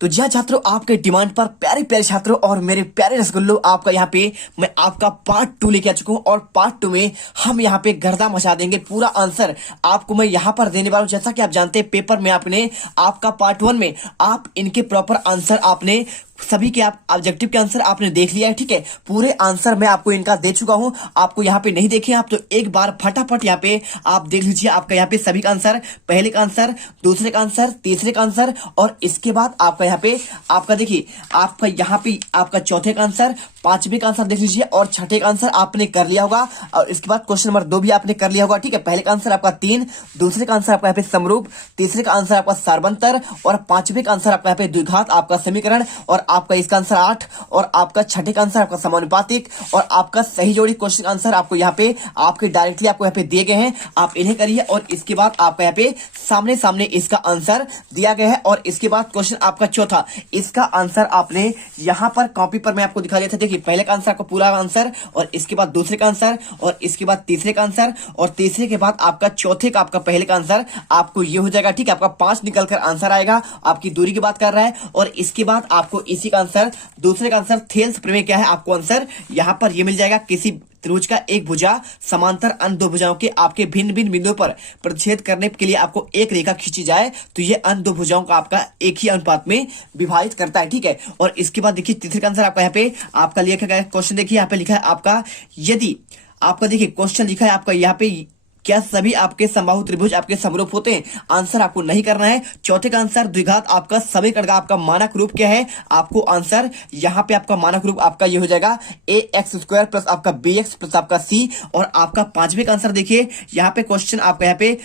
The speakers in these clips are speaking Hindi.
तो जी हाँ छात्रों, आपके डिमांड पर प्यारे प्यारे छात्रों और मेरे प्यारे रसगुल्लो, आपका यहाँ पे मैं आपका पार्ट 2 लेके आ चुका हूँ। और पार्ट 2 में हम यहाँ पे गर्दा मचा देंगे। पूरा आंसर आपको मैं यहाँ पर देने वाला हूँ। जैसा कि आप जानते हैं, पेपर में आपने आपका पार्ट 1 में आप इनके प्रॉपर आंसर आपने सभी के आप ऑब्जेक्टिव के आंसर आपने देख लिया है। ठीक है, पूरे आंसर मैं आपको इनका दे चुका हूं। आपको यहाँ पे नहीं देखे आप तो एक बार फटाफट यहाँ पे आप देख लीजिए। आपका यहाँ पे सभी का आंसर, पहले का आंसर, दूसरे का आंसर, तीसरे का आंसर, और इसके बाद आपका यहाँ पे आपका देखिए, आपका यहाँ पे आपका चौथे का आंसर, पांचवें का आंसर देख लीजिए, और छठे का आंसर आपने कर लिया होगा। और इसके बाद क्वेश्चन नंबर 2 भी आपने कर लिया होगा। ठीक है, पहले का आंसर आपका 3, दूसरे का आंसर आपका यहाँ पे समरूप, तीसरे का आंसर आपका सारबंतर, और पांचवें का आंसर आपका यहाँ पे द्विघात आपका समीकरण, और आपका इसका आंसर 8, और आपका छठे का आंसर आपका समानुपातिक, और आपका सही जोड़ी क्वेश्चन आंसर आपको यहाँ पे आपके डायरेक्टली आपको यहाँ पे दिए गए हैं। आप इन्हें करिए, और इसके बाद आपका यहाँ पे सामने सामने इसका आंसर दिया गया है। और इसके बाद क्वेश्चन आपका चौथा, इसका आंसर आपने यहाँ पर कॉपी पर मैं आपको दिखा दिया था। देखिए, पहले का आंसर आपका पूरा आंसर, और इसके बाद दूसरे का आंसर, और इसके बाद तीसरे का आंसर, और तीसरे के बाद आपका चौथे का आपका पहले का आंसर आपको ये हो जाएगा। ठीक है, आपका 5 निकलकर आंसर आएगा। आपकी दूरी की बात कर रहा है। और इसके बाद आपको इसी का आंसर, दूसरे का आंसर थेल्स प्रमेय क्या है, आपको आंसर यहां पर ये मिल जाएगा। किसी त्रिभुज का एक भुजा समांतर अन्य दो भुजाओं के आपके भिन्न भिन्न बिंदुओं पर प्रतिच्छेद करने के लिए आपको एक रेखा खींची जाए तो ये अन्य दो भुजाओं का आपका एक ही अनुपात में विभाजित करता है। ठीक है, और इसके बाद देखिए तीसरे का आंसर आपका यहाँ पे आपका लिखा गया क्वेश्चन, देखिए यहाँ पे लिखा है आपका, यदि आपका देखिए क्वेश्चन लिखा है आपका यहाँ पे, क्या सभी आपके समबाहु त्रिभुज आपके समरूप होते हैं? आंसर आपको नहीं करना है। चौथे का आंसर द्विघात आपका समीकरण का आपका मानक रूप क्या है? आपको आंसर यहाँ पे आपका मानक रूप आपका ये हो जाएगा ax² प्लस आपका bx प्लस आपका c। और आपका पांचवें का आंसर देखिए, यहाँ पे क्वेश्चन आपका यहाँ पे,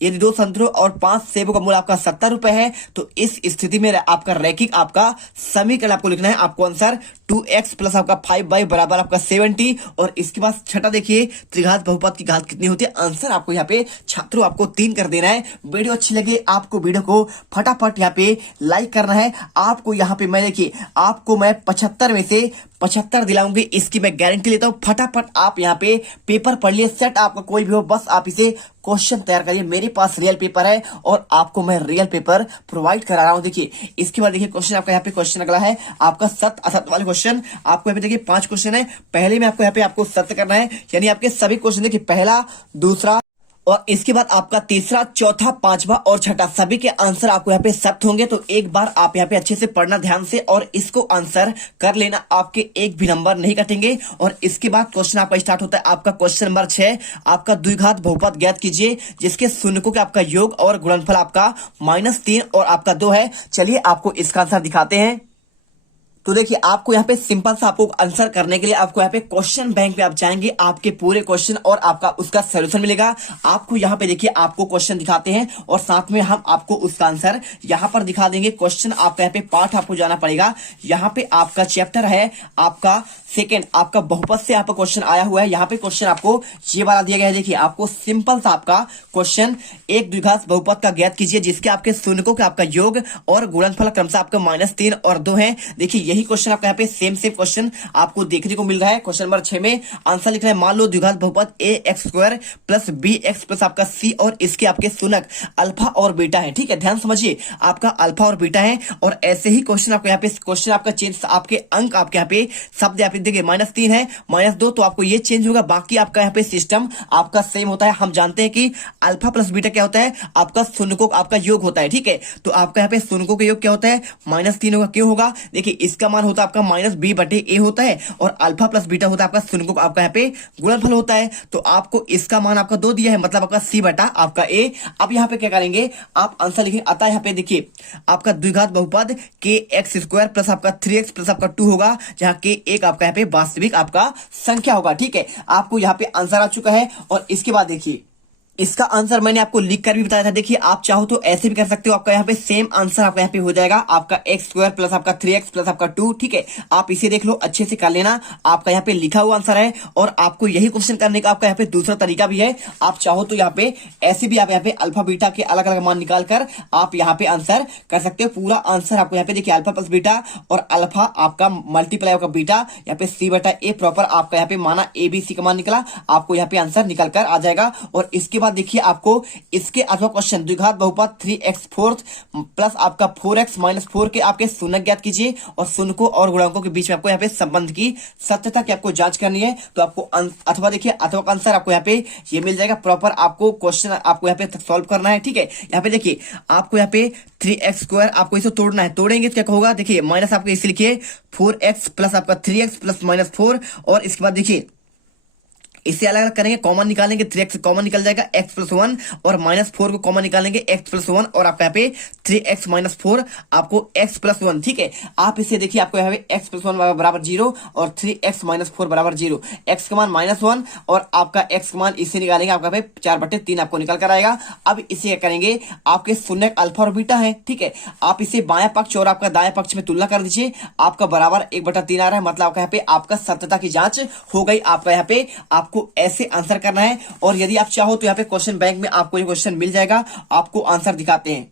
यदि 2 संतरों और 5 सेबों का मूल्य आपका 70 रुपए है तो इस स्थिति में आपका रैखिक आपका समीकरण आपको लिखना है। आपको आंसर 2x प्लस आपका 5y बराबर आपका 70। और इसके बाद छठा देखिए, त्रिघात बहुपद की घात कितनी होती है? आंसर आपको यहाँ पे छात्रों आपको 3 कर देना है। वीडियो अच्छी लगे आपको वीडियो को फटाफट यहाँ पे लाइक करना है। आपको यहाँ पे मैं देखिए, आपको मैं 75 में से 75 दिलाऊंगी, इसकी मैं गारंटी लेता हूं। फटाफट आप यहाँ पे पेपर पढ़ लिए, सेट आपका कोई भी हो, बस आप इसे क्वेश्चन तैयार करिए। मेरे पास रियल पेपर है और आपको मैं रियल पेपर प्रोवाइड करा रहा हूं। देखिए, इसके बाद देखिए क्वेश्चन आपका यहाँ पे क्वेश्चन अगला है आपका सत्य असत्य वाले क्वेश्चन। आपको यहाँ पे देखिए 5 क्वेश्चन है। पहले में आपको यहाँ पे आपको सत्य करना है, यानी आपके सभी क्वेश्चन देखिए पहला, दूसरा, और इसके बाद आपका तीसरा, चौथा, पांचवा और छठा, सभी के आंसर आपको यहाँ पे सत्य होंगे। तो एक बार आप यहाँ पे अच्छे से पढ़ना ध्यान से और इसको आंसर कर लेना, आपके एक भी नंबर नहीं कटेंगे। और इसके बाद क्वेश्चन आपका स्टार्ट होता है आपका क्वेश्चन नंबर 6, आपका द्विघात बहुपद ज्ञात कीजिए जिसके शून्यकों के आपका योग और गुणनफल आपका -3 और आपका 2 है। चलिए आपको इसका आंसर दिखाते हैं। तो देखिए, आपको यहाँ पे सिंपल सा आपको आंसर करने के लिए आपको यहाँ पे क्वेश्चन बैंक पे आप जाएंगे, आपके पूरे क्वेश्चन और आपका उसका सॉल्यूशन मिलेगा। आपको यहाँ पे देखिए, आपको क्वेश्चन दिखाते हैं और साथ में हम आपको उसका आंसर यहाँ पर दिखा देंगे। क्वेश्चन आपका यहाँ पे पाठ आपको जाना पड़ेगा। यहाँ पे आपका चैप्टर है आपका सेकेंड, आपका बहुपद से आपका क्वेश्चन आया हुआ है। यहाँ पे क्वेश्चन आपको ये वाला दिया गया है। देखिए, आपको सिंपल सा आपका क्वेश्चन, एक द्विघात बहुपद का ज्ञात कीजिए जिसके आपके शून्यकों का आपका योग और गुणनफल क्रमशः आपका -3 और 2 है। देखिए, यही क्वेश्चन आपका यहाँ पे सेम क्वेश्चन आपको देखने को मिल रहा है। क्वेश्चन नंबर 6 में आंसर लिख रहा है, मान लो द्विघात बहुपद ax² प्लस bx प्लस आपका c और इसके आपके शूनक अल्फा और बीटा है। ठीक है, ध्यान समझिए, आपका अल्फा और बीटा है। और ऐसे ही क्वेश्चन आपको यहाँ पे क्वेश्चन आपका चेंज, आपके अंक आपके यहाँ पे शब्द यहाँ पे देखिए -3 है, -2, तो आपको ये चेंज होगा। बाकी आपका यहाँ पे सिस्टम आपका सेम होता है। हम जानते हैं कि अल्फा प्लस बीटा क्या होता है? आपका शून्यकों आपका योग होता है। ठीक है, तो आपका यहाँ पे शून्यकों का योग क्या होता है? -3 होगा। क्यों होगा? देखिए, इसका मान होता है आपका -b/a होता है, और अल्फा प्लस बीटा होता है आपका शून्यकों का आपका यहाँ पे गुणनफल होता है। तो आपको इसका मान आपका 2 दिया है, मतलब आपका c/ आपका a। अब यहाँ पे क्या करेंगे, आप आंसर लिखेंगे। अतः यहाँ पे देखिए, आपका द्विघात बहुपद kx² प्लस आपका 3x प्लस आपका 2 होगा, जहाँ k एक आपका यहाँ पे वास्तविक आपका संख्या होगा। ठीक है, आपको यहाँ पे आंसर आ चुका है। और इसके बाद देखिए, इसका आंसर मैंने आपको लिख कर भी बताया था। देखिए, आप चाहो तो ऐसे भी कर सकते हो। आपका यहाँ पे सेम आंसर आपका यहाँ पे हो जाएगा, आपका x² प्लस आपका 3x प्लस आपका 2। ठीक है, आप इसे देख लो, अच्छे से कर लेना। आपका यहाँ पे लिखा हुआ आंसर है और आपको यही क्वेश्चन करने का आपका यहाँ पे दूसरा तरीका भी है। आप चाहो तो यहाँ पे ऐसे भी आप यहाँ पे अल्फा बीटा के अलग अलग मान निकाल कर आप यहाँ पे आंसर कर सकते हो। पूरा आंसर आपको यहाँ पे देखिए, अल्फा प्लस बीटा और अल्फा आपका मल्टीप्लाई होगा बीटा, यहाँ पे c/a प्रॉपर आपका यहाँ पे माना ABC का मान निकला, आपको यहाँ पे आंसर निकल कर आ जाएगा। और इसके बाद बाद देखिए आपको इसके अथवा क्वेश्चन द्विघात बहुपद 3x4 प्लस आपका 4x माइनस 4 के आपके शून्य ज्ञात कीजिए और शून्य और गुणांकों के बीच में आपको यहाँ पे संबंध की सत्यता की आपको जांच करनी है। तो आपको अथवा देखिए अथवा का आंसर आपको यहाँ पे ये मिल जाएगा। प्रॉपर आपको क्वेश्चन आपको यहाँ पे सॉल्व करना है, ठीक है। यहाँ पे देखिए आपको यहाँ पे 3x² आपको इसे तोड़ना है। तोड़ेंगे तो क्या होगा, देखिए माइनस आपको इसे लिखिए 4x प्लस आपका 3x प्लस माइनस 4 और इसके बाद देखिए इसे अलग अलग करेंगे, कॉमन निकालेंगे, 3x कॉमन निकल जाएगा, x प्लस 1 और माइनस 4 को कॉमन निकालेंगे, x प्लस 1 और आपका यहाँ पे 3x माइनस 4 आपको x प्लस 1, ठीक है। आप इसे देखिए आपको यहाँ पे x प्लस 1 बराबर 0 और 3x माइनस 4 बराबर 0, x का मान -1 और आपका x का मान इसे निकालेंगे, आपका पे 4/3 आपको निकल कर आएगा। अब इसे क्या करेंगे, आपके शून्य अल्फा और बीटा है, ठीक है। आप इसे बायां पक्ष और आपका दाएं पक्ष में तुलना कर दीजिए, आपका बराबर 1/3 आ रहा है, मतलब आपका यहाँ पे आपका सत्यता की जांच हो गई। आपका यहाँ पे आपको ऐसे आंसर करना है और यदि आप चाहो तो यहाँ पे क्वेश्चन बैंक में आपको ये क्वेश्चन मिल जाएगा, आपको आंसर दिखाते हैं।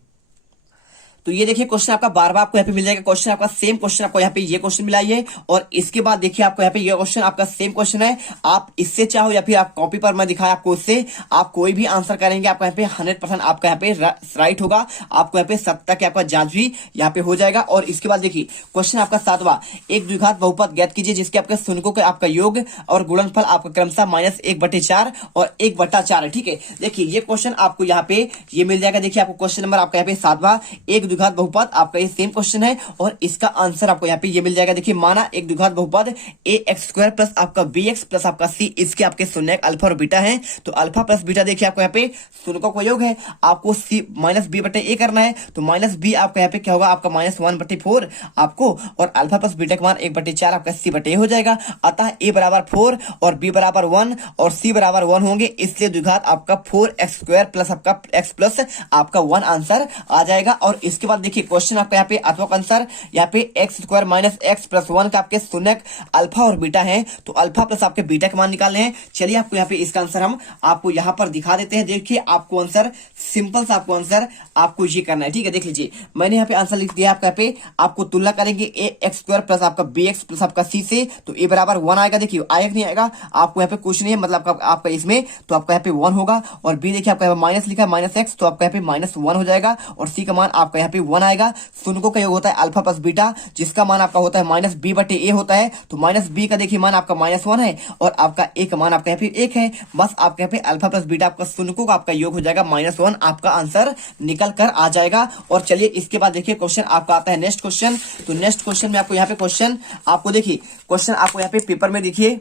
तो ये देखिए क्वेश्चन आपका बार बार आपको यहाँ पे मिल जाएगा। क्वेश्चन आपका सेम क्वेश्चन आपको यहाँ पे ये क्वेश्चन मिला है और इसके बाद देखिए आपको यहाँ पे ये क्वेश्चन आपका सेम क्वेश्चन है। आप इससे चाहो या फिर आप कॉपी पर मैं दिखाया आपको, उससे आप कोई भी आंसर करेंगे आपका यहाँ पे 100% आपका यहाँ पे राइट होगा। आपको यहाँ पे सत्ता की आपका जांच भी यहाँ पे हो जाएगा। और इसके बाद देखिए क्वेश्चन आपका 7वां, एक द्विघात बहुपद ज्ञात कीजिए जिसके आपके शून्यों का आपका योग और गुणनफल आपका क्रमशः -1/4 और 1/4 है, ठीक है। देखिए ये क्वेश्चन आपको यहाँ पे ये मिल जाएगा। देखिए आपको क्वेश्चन नंबर आपका यहाँ पे 7वां, एक द्विघात बहुपद, आपका ये सेम क्वेश्चन है और इसका आंसर आपको यहाँ पे ये मिल जाएगा। देखिए माना एक द्विघात बहुपद ax² प्लस आपका bx प्लस आपका c, इसके आपके शून्य अल्फा और बीटा है। तो अल्फा प्लस बीटा देखिए आपको यहाँ पे शून्य का योग है, आपको c माइनस b/a करना है। तो माइनस b आपका यहाँ पे क्या होगा, आपका -1/4 आपको, और अल्फा प्लस बीटा का मान 1/4 आपका c/a हो जाएगा। अतः a बराबर 4 और b बराबर 1 और c बराबर 1 होंगे, इसलिए द्विघात आपका 4x² प्लस आपका x प्लस आपका 1 आंसर आ जाएगा। और इसके बाद देखिए क्वेश्चन आपका यहाँ पे अथवा आंसर यहाँ पे x² माइनस x प्लस 1 का आपके शून्य अल्फा और बीटा है। तो अल्फा प्लस आपके बीटा के मान निकालने हैं। चलिए आपको यहाँ पे इसका आंसर हम आपको यहाँ पर दिखा देते हैं। देखिए आपको आंसर सिंपल सा आपको आंसर आपको ये करना है, ठीक है। देख लीजिए मैंने यहाँ पे आंसर लिख दिया आपका, यहाँ पे आपको तुलना करेंगे ax² प्लस आपका bx प्लस आपका c से, तो a बराबर 1 आएगा। देखिए आएगा नहीं आएगा, आपको यहाँ पे कुछ नहीं है, मतलब आपका इसमें तो आपका यहाँ पे 1 होगा। और b देखिए आपका माइनस लिखा है -x, तो आपका यहाँ पे -1 हो जाएगा। और c का मान आपका यहाँ पे 1 आएगा। शून्यों का योग होता है अल्फा प्लस बीटा, जिसका मान आपका होता है -b/a होता है। तो -b का देखिए मान आपका -1 है और आपका a का मान आपका यहाँ पे 1 है। बस आपके यहाँ पे अल्फा प्लस बीटा आपका शून्यों का आपका योग हो जाएगा -1, आपका आंसर निकल कर आ जाएगा। और चलिए इसके बाद देखिए क्वेश्चन आपका आता है नेक्स्ट क्वेश्चन। तो नेक्स्ट क्वेश्चन में आपको यहाँ पे क्वेश्चन आपको देखिए क्वेश्चन आपको यहाँ पे पेपर में देखिए,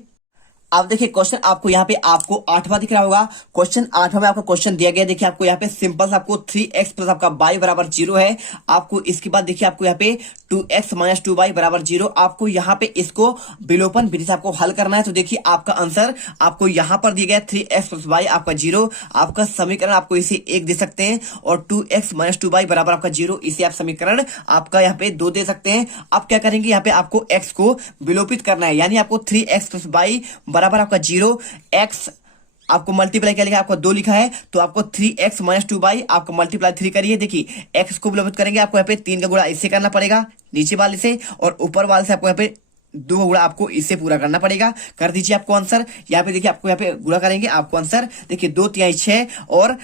अब देखिए क्वेश्चन आपको यहाँ पे आपको 8वां दिख रहा होगा। क्वेश्चन 8वां में आपको क्वेश्चन दिया गया, देखिए आपको यहाँ पे सिंपल आपको 3x प्लस आपका y बराबर 0 है। आपको इसके बाद देखिए आपको यहाँ पे 2x माइनस 2y बराबर 0, आपको यहाँ पे इसको विलोपन विधि से आपको हल करना है। तो देखिए आपका आंसर आपको यहाँ पर दिया गया 3x प्लस y आपका 0, आपका समीकरण आपको इसे 1 दे सकते हैं और 2x माइनस 2y बराबर आपका 0, इसे आप समीकरण आपका यहाँ पे 2 दे सकते हैं। आप क्या करेंगे, यहाँ पे आपको x को विलोपित करना है, यानी आपको 3x प्लस y बराबर आपका 0, x आपको मल्टीप्लाई क्या लिखा है, आपको 2 लिखा है, तो आपको 3x माइनस 2y आपको मल्टीप्लाई 3 करिए। देखिए x को विलोपित करेंगे, आपको यहाँ पे 3 का गुणा इससे करना पड़ेगा नीचे वाले से, और ऊपर वाले से आपको यहाँ पे 2 गुणा आपको इससे पूरा करना पड़ेगा। कर दीजिए आपको आंसर यहाँ पे, देखिए आपको यहाँ पे गुणा करेंगे, आपको आंसर देखिए 2 तिहाई 6 और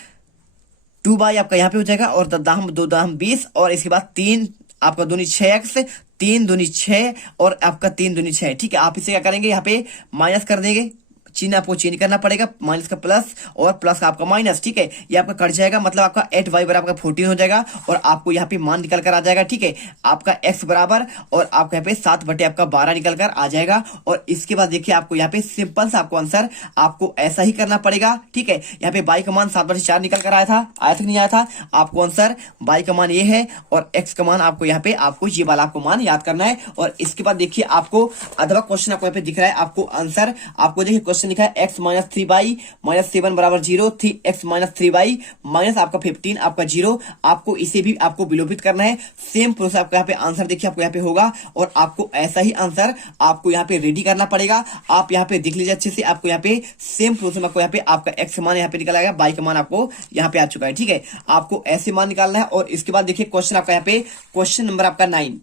2y आपका यहाँ पे हो जाएगा, और 2 दाम 20, और इसके बाद 3 आपका दूनी 6x, 3 दूनी 6 और आपका 3 दूनी 6, ठीक है। आप इसे क्या करेंगे, यहाँ पे माइनस कर देंगे, चिन्ह आपको चेंज करना पड़ेगा, माइनस का प्लस और प्लस का आपका माइनस, ठीक है। ये आपका कट जाएगा, मतलब आपका 8y बराबर 14 हो जाएगा और आपको यहाँ पे मान निकल कर आ जाएगा, ठीक है। आपका x बराबर और आपका यहाँ पे 7/12 निकल कर आ जाएगा। और इसके बाद देखिए आपको यहाँ पे सिंपल सा आपको आंसर आपको ऐसा ही करना पड़ेगा, ठीक है। यहाँ पे y का मान 7/4 निकल कर आया था, आया था नहीं आया था, आपको आंसर y का मान ये है और x का मान आपको यहाँ पे आपको ये वाला आपको मान याद करना है। और इसके बाद देखिए आपको अथवा क्वेश्चन आपको यहाँ पे दिख रहा है, आपको आंसर आपको देखिए क्वेश्चन लिखा है x माइनस 3y माइनस 7 बराबर 0, 3x माइनस 3y माइनस आपका 15 आपका 0, आपको इसे भी आपको विलोपित करना है। सेम प्रोसेस आपका यहाँ पे आंसर देखिए आपको यहाँ पे होगा और आपको ऐसा ही आंसर आपको यहाँ पे रेडी करना पड़ेगा। आप यहाँ पे देख लीजिए अच्छे से, आपको यहाँ पे सेम प्रोसेस आपको यहाँ पे आपका x मान यहाँ पे निकल आएगा, y का मान आपको यहाँ पे आ चुका है, ठीक है। आपको ऐसे मान निकालना है। और इसके बाद देखिए क्वेश्चन आपका यहाँ पे क्वेश्चन नंबर आपका 9,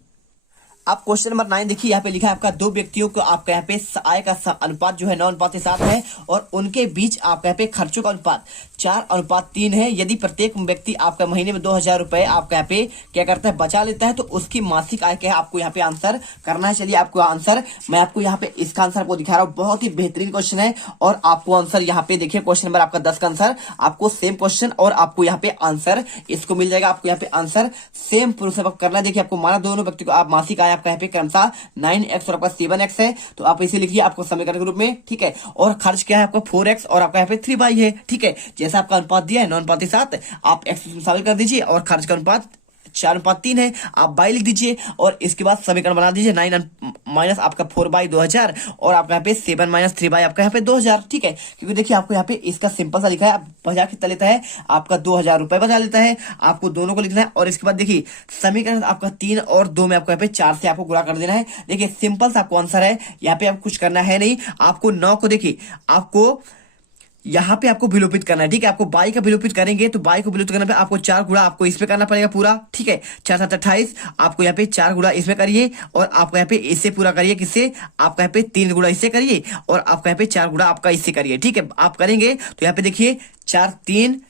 आप क्वेश्चन नंबर 9 देखिए, यहाँ पे लिखा है आपका दो व्यक्तियों को आपका यहाँ पे आय का अनुपात जो है 9:7 है और उनके बीच आपका यहाँ पे खर्चों का अनुपात 4:3 है। यदि प्रत्येक व्यक्ति आपका महीने में 2,000 रुपए आपका यहाँ पे क्या करता है, बचा लेता है, तो उसकी मासिक आय क्या है, आपको यहाँ पे आंसर करना है। चलिए आपको आंसर मैं आपको यहाँ पे इसका आंसर आपको दिखा रहा हूँ। बहुत ही बेहतरीन क्वेश्चन है और आपको आंसर यहाँ पे देखिए, क्वेश्चन नंबर आपका 10 का आंसर आपको सेम क्वेश्चन और आपको यहाँ पे आंसर इसको मिल जाएगा। आपको यहाँ पे आंसर सेम प्रोसेस करना है। देखिए आपको माना दोनों व्यक्ति को आप मासिक आय आपका यहाँ पे क्रमशः 9x और आपका 7x है, तो आप इसे लिखिए आपको समीकरण के रूप में, ठीक है। और खर्च क्या है आपका 4x और आपका यहाँ पे 3y है, ठीक है। जैसा आपका अनुपात दिया है 9:7, आप x शामिल कर दीजिए और खर्च का अनुपात 4:3 है, आप बाई लिख दीजिए और इसके बाद समीकरण बना दीजिए 9 माइनस आपका 4/2000 और आपका यहाँ पे 7 माइनस 3 आपका यहाँ पे 2000, ठीक है। क्योंकि देखिए आपको यहाँ पे इसका सिंपल सा लिखा है, आप बजा कितना लेता है, आपका 2,000 रुपए बचा लेता है। आपको दोनों को लिखना है और इसके बाद देखिए समीकरण आपका 3 और 2 में आपको यहाँ पे 4 से आपको गुणा कर देना है। देखिए सिंपल सा आपको आंसर है, यहाँ पे आप कुछ करना है नहीं। आपको 9 को देखिए आपको यहाँ पे आपको विलोपित करना है, ठीक है। आपको बाई का विलोपित करेंगे तो बाई को विलोपित करने पे आपको 4 गुणा आपको इसमें करना पड़ेगा पूरा, ठीक है। 4 7 28, आपको यहाँ पे 4 गुणा इसमें करिए और आपको यहाँ पे इससे पूरा करिए, किससे, आपका यहाँ पे 3 गुणा इससे करिए और आपका यहाँ पे 4 गुणा आपका इससे करिए, ठीक है। आप करेंगे तो यहाँ पे देखिए 4 3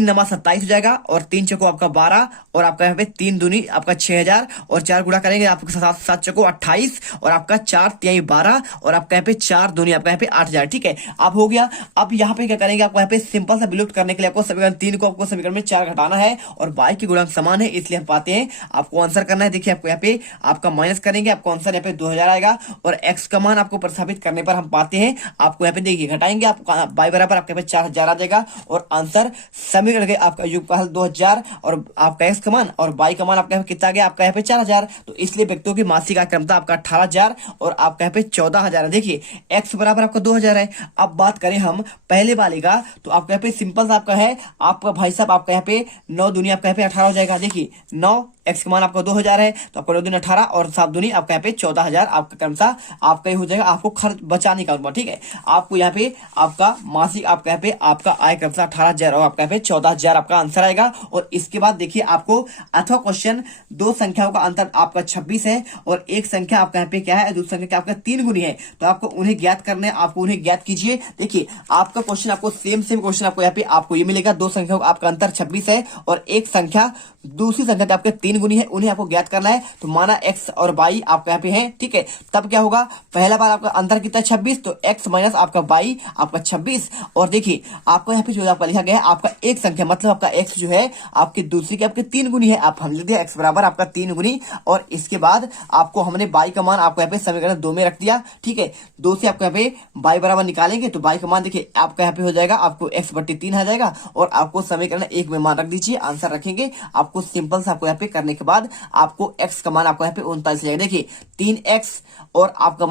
नमा 27 हो जाएगा और 3 चौको आपका 12 और आपका यहाँ पे 3 दूनी आपका 6,000 और 4 गुणा करेंगे आपका 7 चौको 28 और आपका 4 तिहाई 12 और आपका यहाँ पे 4 दूनी आपका यहाँ पे 8,000, ठीक है। अब हो गया। अब यहाँ पे क्या करेंगे, आपको यहाँ पे सिंपल सा विलुप्त करने के लिए आपको समीकरण 3 को आपको समीकरण में 4 घटाना है और बाई की गुणांक समान है, इसलिए हम पाते हैं। आपको आंसर करना है। देखिए आपको यहाँ पे आपका माइनस करेंगे, आपको आंसर यहाँ पे 2,000 आएगा और एक्स का मान आपको प्रतिस्थापित करने पर हम पाते हैं। आपको यहाँ पे देखिए घटाएंगे, आपको बाई बराबर आपके यहाँ पे 4,000 आ जाएगा और आंसर समीकरण के आपका युगफल 2,000 और आपका एक्स का मान और बाई का मान आपका कितना आ गया, आपका यहाँ पे 4,000। तो इसलिए व्यक्तियों की मासिक आय क्रमता आपका 18,000 और आपका यहाँ पे 14,000 है। देखिए एक्स बराबर आपका 2,000 है। अब बात करें हम पहले वाले का, तो आपका यहाँ पे सिंपल सा आपका है, आपका भाई साहब आपका यहाँ पे 9 दूनी आपका यहाँ पे 18 हो जाएगा। देखिए 9 एक्स का मान आपका 2,000 है तो आपका 9 दूनी 18 और 7 दूनी आपका यहाँ पे 14,000 आपका क्रमशः आपका ही हो जाएगा। आपको खर्च बचाने का, ठीक है। आपको यहाँ पे आपका मासिक आपका यहाँ पे आपका आय क्रमशः 18,000 और आपका यहाँ पे 14,000 आपका आंसर आएगा। और इसके बाद देखिए आपको अथवा क्वेश्चन, दो संख्याओं का अंतर आपका 26 है और एक संख्या आपका यहाँ पे क्या है, दूसरी संख्या क्या आपका 3 गुनी है, तो आपको उन्हें ज्ञात करने, आपको उन्हें ज्ञात कीजिए। देखिए आपका क्वेश्चन आपको सेम क्वेश्चन आपको यहाँ पे आपको ये मिलेगा, दो संख्याओं का आपका अंतर 26 है और एक संख्या दूसरी संख्या का आपके 3 गुनी है, उन्हें आपको ज्ञात करना है। तो माना एक्स और वाई आपका यहाँ पे है, ठीक है। तब क्या होगा, पहला बार आपका अंतर कितना 26, तो एक्स माइनस आपका वाई आपका 26 और देखिए आपको यहाँ पे जो आपका लिखा गया है आपका एक संख्या, मतलब आपका एक्स जो है आपकी दूसरी के आपके 3 गुनी है। आप हम लिख दिया एक्स बराबर आपका 3 गुनी और इसके बाद आपको हमने बाई का मान आपको यहाँ पे समीकरण 2 में रख दिया, ठीक है। 2 से आपको यहाँ पे बाई बराबर निकालेंगे तो बाई का मान देखिए आपका यहाँ पे हो जाएगा, आपको x/3 आ जाएगा और आपको समीकरण 1 में मान रख दीजिए, आंसर रखेंगे। आपको सिंपल से आपको यहाँ पे करने के बाद आपको x का मान आपको यहाँ पे 39 जाएगा। देखिए 3x और आपका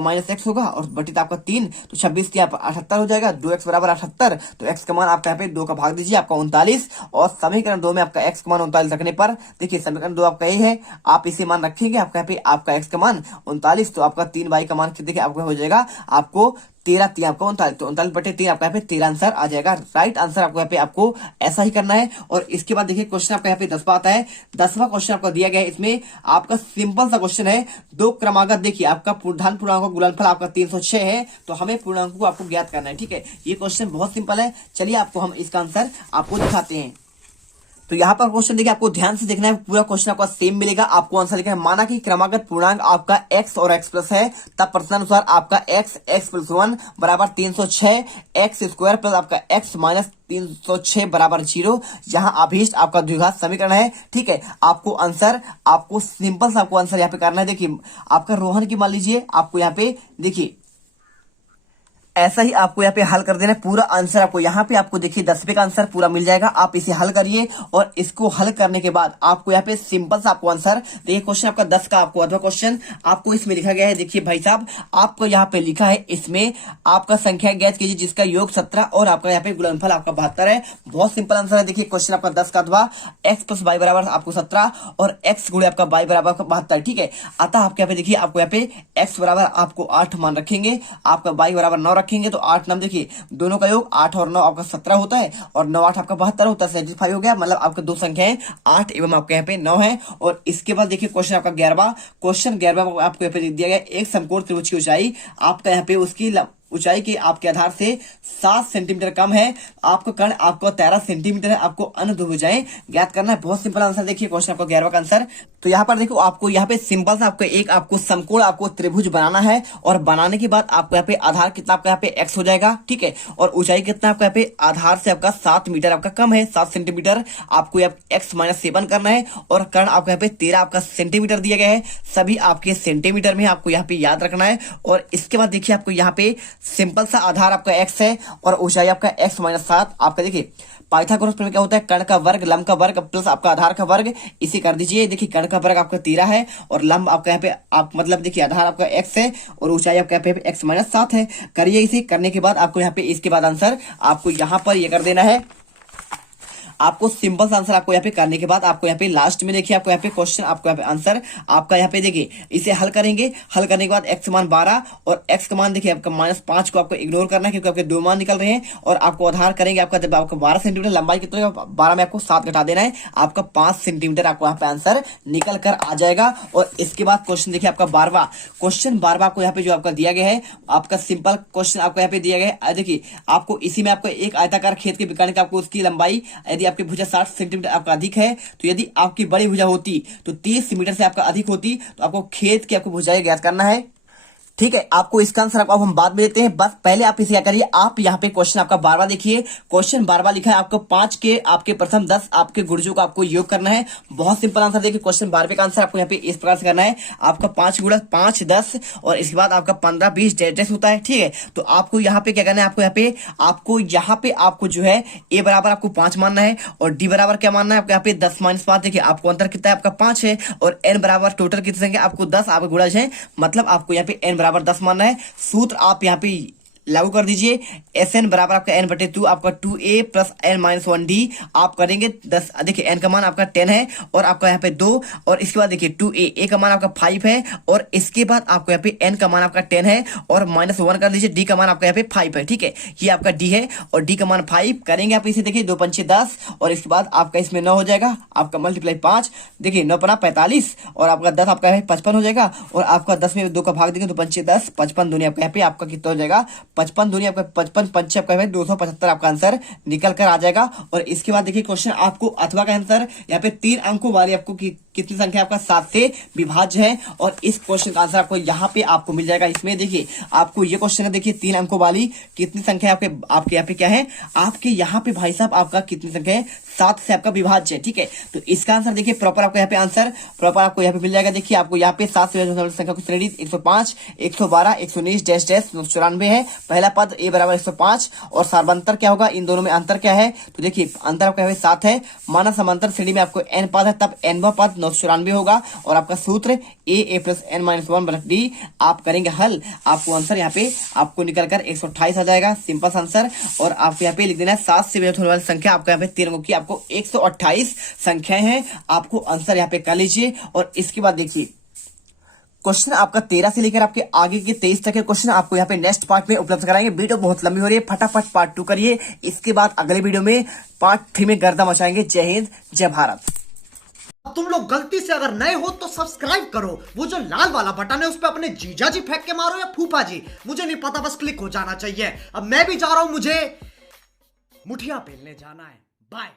माइनस x होगा और बटी आपका 3, तो 26 के 78 हो जाएगा। 2x बराबर 78, तो x का मान आपका यहाँ पे 2 का भाग दीजिए, आपका 39 और समीकरण 2 में आपका x का मान 39 रखने पर देखिए समीकरण 2 आपका यही है, आप इसे मान रखेंगे आपका यहाँ पे आपका x का मान 39, तो आपका 3y का मान देखिए आपका हो जाएगा आपको 13 3 आपका 39, तो 39/3 आपका यहाँ पे 13 आंसर आ जाएगा। राइट आंसर आपको यहाँ पे आपको ऐसा ही करना है। और इसके बाद देखिए क्वेश्चन आपका यहाँ पे 10वां आता है। 10वां क्वेश्चन आपको दिया गया है, इसमें आपका सिंपल सा क्वेश्चन है, दो क्रमागत, देखिए आपका धन पूर्णांकों का गुणनफल आपका 306 है, तो हमें पूर्णांकों को आपको ज्ञात करना है, ठीक है। ये क्वेश्चन बहुत सिंपल है। चलिए आपको हम इसका आंसर आपको दिखाते हैं। तो यहाँ पर क्वेश्चन देखिए आपको ध्यान से देखना है, पूरा क्वेश्चन आपका सेम मिलेगा। आपको आंसर लिखा है, माना कि क्रमागत पूर्णांक आपका x और x प्लस है, तब प्रश्नानुसार आपका x प्लस 1 बराबर 306, x स्क्वायर प्लस आपका x माइनस 306 बराबर 0। यहाँ अभीष्ट आपका द्विघात समीकरण है, ठीक है। आपको आंसर, आपको सिंपल सा आपको आंसर यहाँ पे करना है। देखिए आपका रोहन की मान लीजिए, आपको यहाँ पे देखिए ऐसा ही आपको यहाँ पे हल कर देना है। पूरा आंसर आपको यहाँ पे आपको देखिए 10वें का आंसर पूरा मिल जाएगा। आप इसे हल करिए और इसको हल करने के बाद आपको यहाँ पे सिंपल सा आपको आंसर देखिए। क्वेश्चन आपका 10 का आपको अथवा क्वेश्चन आपको इसमें लिखा गया है, देखिए भाई साहब आपको यहाँ पे लिखा है, इसमें आपका संख्या ज्ञात कीजिए जिसका योग 17 और आपका यहाँ पे गुणनफल आपका 72 है। बहुत सिंपल आंसर है। देखिए क्वेश्चन आपका 10 का अथवा x प्लस वाई बराबर आपको 17 और x गुणे आपका वाई बराबर 72, ठीक है। अतः आपके यहाँ पे देखिए आपको यहाँ पे x बराबर आपको 8 मान रखेंगे, आपका वाई बराबर 9 रखेंगे तो 8 9 देखिए दोनों का योग 8 और 9 आपका 17 होता है, और 9 8 आपका 72 होता है, 75 हो गया। मतलब आपका दो संख्याएं 8 एवं आपके यहाँ पे 9 है। और इसके बाद देखिए क्वेश्चन आपका 11वां, क्वेश्चन 11वां आपको यहाँ पे दिया गया एक समकोण त्रिभुज की ऊंचाई आपका यहाँ पे उसकी ऊंचाई के आपके आधार से 7 सेंटीमीटर कम है, आपका कर्ण आपको 13 सेंटीमीटर है, आपको अन्य दो भुजाएं ज्ञात करना है। बहुत सिंपल आंसर देखिए क्वेश्चन आपको 11वां का आंसर। तो यहाँ पर देखो आपको यहाँ पे सिंपल सा आपको एक आपको समकोण आपको त्रिभुज बनाना है, और बनाने के बाद आपको यहाँ पे आधार कितना आपका यहाँ पे x हो जाएगा, ठीक है, और ऊंचाई कितना आपका यहाँ पे आधार से आपका 7 मीटर आपका कम है, 7 सेंटीमीटर आपको यहाँ x-7 करना है, और कर्ण आपको यहाँ पे 13 आपका सेंटीमीटर दिया गया है, सभी आपके सेंटीमीटर में आपको यहाँ पे याद रखना है। और इसके बाद देखिए आपको यहाँ पे सिंपल सा आधार आपका x है और ऊंचाई आपका x-7 आपका देखिए पाइथागोरस प्रमेय क्या होता है, कर्ण का वर्ग लंब का वर्ग प्लस आपका आधार का वर्ग, इसे कर दीजिए। देखिए कर्ण का वर्ग आपका 13 है और लंब आपका यहाँ पे आप मतलब देखिए आधार आपका x है और ऊंचाई आपका यहाँ पे x-7 है। करिए इसे, करने के बाद आपको यहाँ पे इसके बाद आंसर आपको यहाँ पर ये कर देना है। आपको सिंपल सा आंसर आपको यहाँ पे करने के बाद आपको यहाँ पे लास्ट में देखिए आपको यहाँ पे क्वेश्चन आपको यहाँ पे आंसर आपका यहाँ पे देखिए इसे हल करेंगे। हल करने के बाद x मान 12 और x का मान देखिए आपका -5 को आपको इग्नोर करना है क्योंकि आपके दो मान निकल रहे हैं, और आपको आधार करेंगे आपका जब आपका 12 सेंटीमीटर लंबाई कितना 12 में आपको 7 घटा देना है, आपका 5 सेंटीमीटर आपको यहाँ पे आंसर निकल कर आ जाएगा। और इसके बाद क्वेश्चन देखिए आपका 12वां क्वेश्चन, 12वां आपको यहाँ पे जो आपका दिया गया है आपका सिंपल क्वेश्चन आपको यहाँ पे दिया गया है। देखिए आपको इसी में आपको एक आयताकार खेत के विकर्ण का आपको उसकी लंबाई यदि आपकी भुजा 60 सेंटीमीटर आपका अधिक है, तो यदि आपकी बड़ी भुजा होती तो 30 मीटर से आपका अधिक होती, तो आपको खेत की आपको भुजाएं ज्ञात करना है। ठीक है, आपको इसका आंसर आपको हम बाद में देते हैं, बस पहले आप इसे क्या करिए, आप यहाँ पे क्वेश्चन आपका 12वां देखिए। क्वेश्चन 12वां लिखा है आपको 5 के आपके प्रथम 10 आपके गुणजों का आपको योग करना है। बहुत सिंपल आंसर देखिए, क्वेश्चन 12वें का आंसर आपको यहाँ पे इस प्रकार से करना है, आपका 5 गुणा 5 10 और इसके बाद आपका 15 20 डैश होता है। ठीक है, तो आपको यहाँ पे क्या करना है, आपको यहाँ पे जो है ए बराबर आपको 5 मानना है और डी बराबर क्या मानना है आपको यहाँ पे 10 - 5। देखिए आपको अंतर कितना है, आपका 5 है, और एन बराबर टोटल कितनी संख्या आपको 10 आपको गुणा है, मतलब आपको यहाँ पे एन बराबर 10 मानना है। सूत्र आप यहाँ पे लागू कर दीजिए, एस एन बराबर आपका एन बटे 2 आपका 2a प्लस n - 1d आप करेंगे 10। देखिए n का मान आपका 10 है और आपका यहाँ पे 2, और इसके बाद देखिए 2a का मान आपका 5 है, और इसके बाद आपको यहाँ पे n का मान आपका 10 है और -1 कर दीजिए, d का मान आपका यहाँ पे 5 है। ठीक है, ये आपका d है और d का मान 5 करेंगे आप इसे, देखिए 2 पंचे 10 और इसके बाद आपका इसमें 9 हो जाएगा, आपका मल्टीप्लाई 5, देखिए 9 पना 45 और आपका 10 आपका 55 हो जाएगा, और आपका 10 में 2 का भाग देंगे 2 पंचे 10, 55 दूनी आपका यहाँ पे आपका कितना हो जाएगा 55 दूनी आपका 55 पंचे आपका 275 आपका आंसर निकल कर आ जाएगा। और इसके बाद देखिए क्वेश्चन आपको अथवा का आंसर यहाँ पे 3 अंकों वाली आपको कितनी संख्या आपका 7 से विभाज्य है, और इस क्वेश्चन का आंसर आपको यहाँ पे आपको मिल जाएगा। इसमें देखिए आपको ये क्वेश्चन है, देखिए 3 अंकों वाली कितनी संख्या आपके यहाँ पे क्या है, आपके यहाँ पे भाई साहब आपका कितनी संख्या है 7 से आपका विभाज्य है। ठीक है, तो इसका आंसर देखिए प्रॉपर आपको यहाँ पे आंसर प्रॉपर आपको यहाँ पे मिल जाएगा। देखिए आपको यहाँ पे 7 से संख्या को श्रेणी 105 112 119 डैश 994 है, पहला पद ए बराबर 105, और सार्वंतर क्या होगा, इन दोनों में अंतर क्या है, तो देखिए अंतर आपका 7 है, माना समांतर श्रेणी में आपको n पद है तब nवां पद 994 होगा, और आपका सूत्र a प्लस n - 1 बटा d आप करेंगे हल, आपको आंसर यहाँ पे आपको निकल कर 128 आ जाएगा, सिंपल आंसर। और आपको यहाँ पे लिख देना है 7 से विभाजित होने वाली संख्या आपको यहाँ पे 3 अंकों की आपको 128 संख्याएं हैं, आपको आंसर यहाँ पे कर लीजिए। और इसके बाद देखिए क्वेश्चन आपका 13 से लेकर आपके आगे के 23 तक के क्वेश्चन आपको यहाँ पे नेक्स्ट पार्ट में उपलब्ध कराएंगे। वीडियो बहुत लंबी हो रही है, फटाफट पार्ट 2 करिए, इसके बाद अगले वीडियो में पार्ट 3 में गर्दा मचाएंगे। जय हिंद जय भारत। तुम लोग गलती से अगर नए हो तो सब्सक्राइब करो, वो जो लाल वाला बटन है उस पर अपने जीजा जी फेंक के मारो या फूफा जी, मुझे नहीं पता, बस क्लिक हो जाना चाहिए। अब मैं भी जा रहा हूं, मुझे मुठिया पेलने जाना है। बाय।